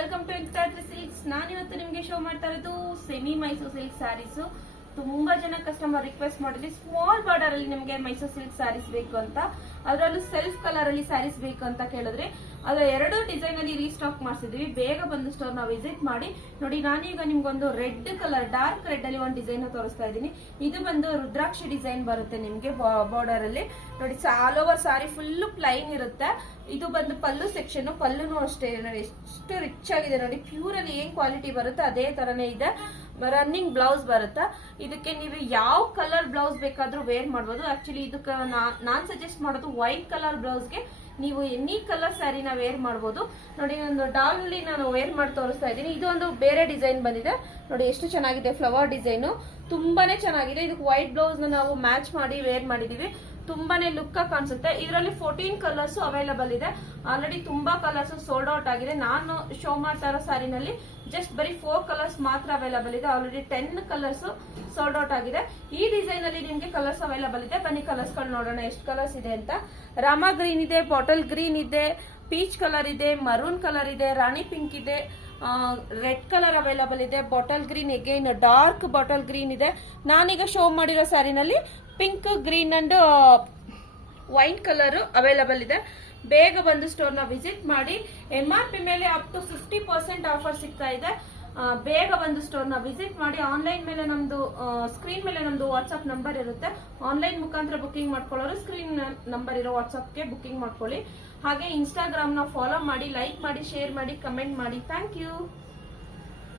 Welcome to ಎಕ್ಸ್ಟ್ರಾಟ್ರಿ silks. ನಾನಿವತ್ತು ನಿಮಗೆ show ಮಾಡ್ತಾ ಇರೋದು ಸೆಮಿ ಮೈಸೂರು ಸಿಲ್ಕ್ ಸ್ಯಾರೀಸ್. ತುಂಬಾ ಜನ ಕಸ್ಟಮರ್ ರಿಕ್ವೆಸ್ಟ್ ಮಾಡಿದ್ರಿ ಸ್ಮಾಲ್ ಬಾರ್ಡರ್ ಅಲ್ಲಿ ನಿಮಗೆ ಮೈಸೂರು ಸಿಲ್ಕ್ ಸ್ಯಾರೀಸ್ ಬೇಕು ಅಂತ, ಅದರಲ್ಲೂ ಸೆಲ್ಫ್ ಕಲರ್ ಅಲ್ಲಿ ಸ್ಯಾರೀಸ್ ಬೇಕು ಅಂತ ಕೇಳಿದ್ರೆ ಅದರ ಎರಡು ಡಿಸೈನ್ ಅಲ್ಲಿ ರೀಸ್ಟಾಕ್ ಮಾಡಿಸಿದ್ವಿ. ಬೇಗ ಬಂದು ಸ್ಟೋರ್ ನ ವಿಸಿಟ್ ಮಾಡಿ ನೋಡಿ. ನಾನೀಗ ನಿಮ್ಗೊಂದು ರೆಡ್ ಕಲರ್ ಡಾರ್ಕ್ ರೆಡ್ ಅಲ್ಲಿ ಒಂದು ಡಿಸೈನ್ ತೋರಿಸ್ತಾ ಇದ್ದೀನಿ. ಇದು ಬಂದು ರುದ್ರಾಕ್ಷಿ ಡಿಸೈನ್ ಬರುತ್ತೆ ನಿಮ್ಗೆ ಬಾರ್ಡರ್ ಅಲ್ಲಿ ನೋಡಿ. ಆಲ್ ಓವರ್ ಸಾರಿ ಫುಲ್ ಪ್ಲೈನ್ ಇರುತ್ತೆ. ಇದು ಬಂದು ಪಲ್ಲು ಸೆಕ್ಷನ್, ಪಲ್ಲುನು ಅಷ್ಟೇ ಎಷ್ಟು ರಿಚ್ ಆಗಿದೆ ನೋಡಿ. ಪ್ಯೂರ್ ಅಲ್ಲಿ ಏನ್ ಕ್ವಾಲಿಟಿ ಬರುತ್ತೆ ಅದೇ ತರನೇ ಇದೆ. ರನ್ನಿಂಗ್ ಬ್ಲೌಸ್ ಬರುತ್ತಾ. ಇದಕ್ಕೆ ನೀವು ಯಾವ ಕಲರ್ ಬ್ಲೌಸ್ ಬೇಕಾದ್ರೂ ವೇರ್ ಮಾಡಬಹುದು. ಆಕ್ಚುಲಿ ಇದಕ್ಕೆ ನಾನ್ ಸಜೆಸ್ಟ್ ಮಾಡೋದು ವೈಟ್ ಕಲರ್ ಬ್ಲೌಸ್ಗೆ ನೀವು ಎನಿ ಕಲರ್ ಸ್ಯಾರಿನ ವೇರ್ ಮಾಡಬಹುದು. ನೋಡಿ ಒಂದು ಡಾಲ್ ಅಲ್ಲಿ ನಾನು ವೇರ್ ಮಾಡಿ ತೋರಿಸ್ತಾ ಇದ್ದೀನಿ. ಇದು ಒಂದು ಬೇರೆ ಡಿಸೈನ್ ಬಂದಿದೆ ನೋಡಿ, ಎಷ್ಟು ಚೆನ್ನಾಗಿದೆ. ಫ್ಲವರ್ ಡಿಸೈನ್ ತುಂಬಾನೇ ಚೆನ್ನಾಗಿದೆ. ಇದಕ್ಕೆ ವೈಟ್ ಬ್ಲೌಸ್ ನಾವು ಮ್ಯಾಚ್ ಮಾಡಿ ವೇರ್ ಮಾಡಿದೀವಿ. ತುಂಬಾನೇ ಲುಕ್ ಕಾಣಿಸುತ್ತೆ. ಇದರಲ್ಲಿ 14 ಕಲರ್ಸ್ ಅವೈಲಬಲ್ ಇದೆ. ಆಲ್ರೆಡಿ ತುಂಬಾ ಕಲರ್ಸ್ ಸೋಲ್ಡ್ ಔಟ್ ಆಗಿದೆ. ನಾನು ಶೋ ಮಾಡ್ತಾ ಇರೋ ಸ್ಯಾರಿನಲ್ಲಿ ಜಸ್ಟ್ ಬರೀ 4 ಕಲರ್ಸ್ ಮಾತ್ರ ಅವೈಲಬಲ್ ಇದೆ. ಆಲ್ರೆಡಿ 10 ಕಲರ್ಸ್ ಸೋಲ್ಡ್ ಔಟ್ ಆಗಿದೆ. ಈ ಡಿಸೈನ್ ಅಲ್ಲಿ ನಿಮ್ಗೆ ಕಲರ್ಸ್ ಅವೈಲಬಲ್ ಇದೆ. ಬನ್ನಿ ಕಲರ್ಸ್ ಗಳು ನೋಡೋಣ ಎಷ್ಟು ಕಲರ್ಸ್ ಇದೆ ಅಂತ. ರಾಮ ಗ್ರೀನ್ ಇದೆ, ಬಾಟಲ್ ಗ್ರೀನ್ ಇದೆ, ಪೀಚ್ ಕಲರ್ ಇದೆ, ಮರೂನ್ ಕಲರ್ ಇದೆ, ರಾಣಿ ಪಿಂಕ್ ಇದೆ, ರೆಡ್ ಕಲರ್ ಅವೈಲಬಲ್ ಇದೆ, bottle green, again dark bottle green ಇದೆ. ನಾನೀಗ ಶೋ ಮಾಡಿರೋ ಸ್ಯಾರಿನಲ್ಲಿ pink, green and wine colour available ಇದೆ. ಬೇಗ ಬಂದು ಸ್ಟೋರ್ ನ ವಿಸಿಟ್ ಮಾಡಿ. MRP ಮೇಲೆ ಅಪ್ ಟು 50% ಆಫರ್ ಸಿಗ್ತಾ ಇದೆ. ಬೇಗ ಬಂದು ಸ್ಟೋರ್ ನ ವಿಸಿಟ್ ಮಾಡಿ. ಆನ್ಲೈನ್ ಮೇಲೆ ನಮ್ದು ಸ್ಕ್ರೀನ್ ಮೇಲೆ ನಮ್ದು ವಾಟ್ಸ್ಆಪ್ ನಂಬರ್ ಇರುತ್ತೆ. ಆನ್ಲೈನ್ ಮುಖಾಂತರ ಬುಕಿಂಗ್ ಮಾಡ್ಕೊಳ್ಳೋರು ಸ್ಕ್ರೀನ್ ನಂಬರ್ ಇರೋ ವಾಟ್ಸ್ಆಪ್ಗೆ ಬುಕಿಂಗ್ ಮಾಡ್ಕೊಳ್ಳಿ. ಹಾಗೆ ಇನ್ಸ್ಟಾಗ್ರಾಮ್ ನ ಫಾಲೋ ಮಾಡಿ, ಲೈಕ್ ಮಾಡಿ, ಶೇರ್ ಮಾಡಿ, ಕಮೆಂಟ್ ಮಾಡಿ. Thank you.